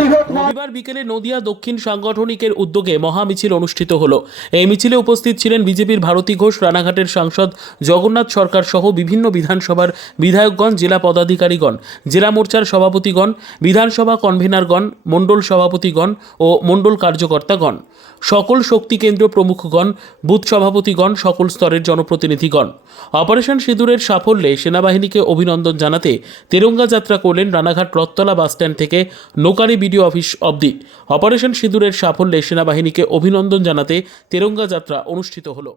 রবিবার বিকেলে নদিয়া দক্ষিণ সাংগঠনিকের উদ্যোগে মহামিছিল অনুষ্ঠিত হলো। এই মিছিলে উপস্থিত ছিলেন বিজেপির ভারতী ঘোষ, রানাঘাটের সাংসদ জগন্নাথ সরকার সহ বিভিন্ন বিধানসভার বিধায়কগণ, জেলা পদাধিকারীগণ, জেলা মোর্চার সভাপতিগণ, বিধানসভা কনভেনরগণ, মণ্ডল সভাপতিগণ ও মণ্ডল কার্যকর্তাগণ, সকল শক্তি কেন্দ্র প্রমুখগণ, বুথ সভাপতিগণ, সকল স্তরের জনপ্রতিনিধিগণ। অপারেশন সিঁদুরের সাফল্যে সেনাবাহিনীকে অভিনন্দন জানাতে তেরঙ্গা যাত্রা করলেন রানাঘাট রথতলা বাসস্ট্যান্ড থেকে নোকারি বিডিও অফিস অবধি। অপারেশন সিঁদুরের সাফল্যে সেনাবাহিনীকে অভিনন্দন জানাতে তেরঙ্গা যাত্রা অনুষ্ঠিত হলো।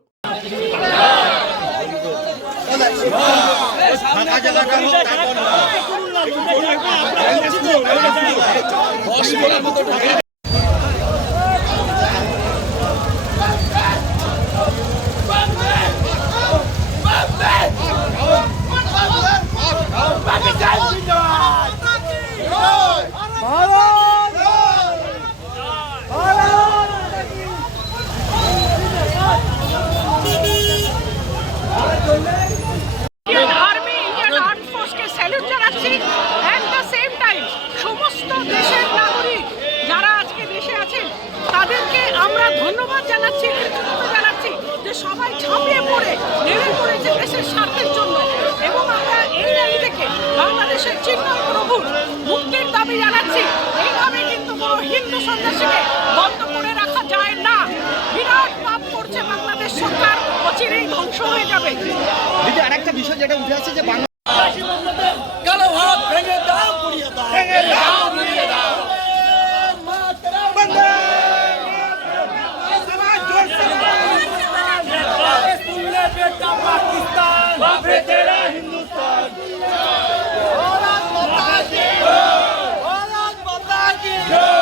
আমরা ধন্যবাদ জানাচ্ছি, কৃতজ্ঞতা জানাচ্ছি যে সবাই ঝাঁপিয়ে পড়ে নেমে পড়েছে দেশের স্বার্থের জন্য। এবং আমরা এই র্যালি থেকে বাংলাদেশের চিন্ময় প্রভুর মুক্তির দাবি জানাচ্ছি। এইভাবে কিন্তু কোনো হিন্দু সন্ন্যাসীকে বন্ধ করে রাখা যায় না। বিরাট পাপ করছে বাংলাদেশ সরকার, অচিরেই ধ্বংস হয়ে যাবে। আরেকটা বিষয় যেটা উঠে আসছে যে কালো হাত ভেঙে দাও, পুড়িয়ে দাও, ভেঙে দাও, পুড়িয়ে দাও। पाकिस्तान बाप रे तेरा हिंदुस्तान, भारत माता की जय, भारत माता की जय।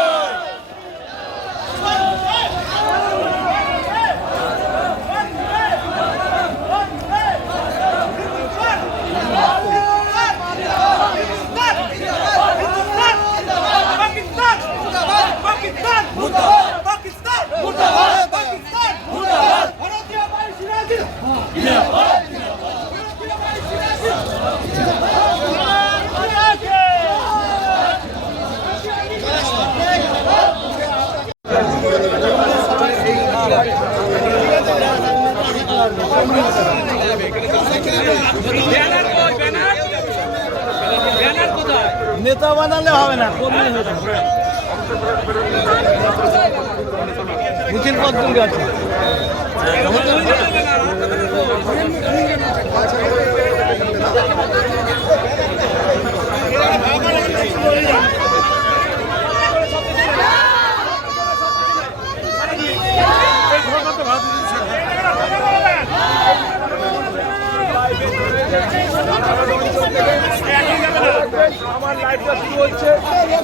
पाकिस्तान मुर्दाबाद, पाकिस्तान मुर्दाबाद, पाकिस्तान मुर्दाबाद, भारतीय वायुसेना जिंदाबाद। নেতা বানালে হবে না, কর্মী হয়ে যাবে। মিছিল পদ্ধতি আছে।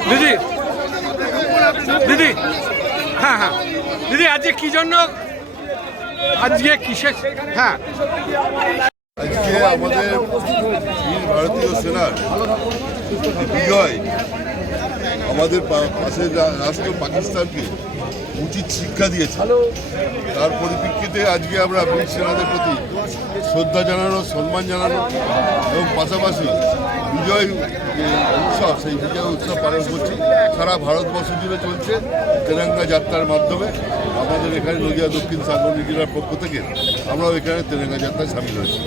দিদি দিদি হ্যাঁ হ্যাঁ দিদি, আজকে কি জন্য, আজকে কিসের, হ্যাঁ আজকে আমাদের বীর ভারতীয় সেনার বিজয় আমাদের পাশের রাষ্ট্র পাকিস্তানকে উচিত শিক্ষা দিয়েছে। তার পরিপ্রেক্ষিতে আজকে আমরা বীর সেনাদের প্রতি শ্রদ্ধা জানানো, সম্মান জানানো এবং পাশাপাশি বিজয় উৎসব, সেই বিজয় উৎসব পালন করছি। সারা ভারতবর্ষ জুড়ে চলছে তেরঙ্গা যাত্রার মাধ্যমে। আমাদের এখানে নদিয়া দক্ষিণ সাংগঠনিক জেলার পক্ষ থেকে আমরাও এখানে তেরঙ্গা যাত্রায় সামিল হয়েছি।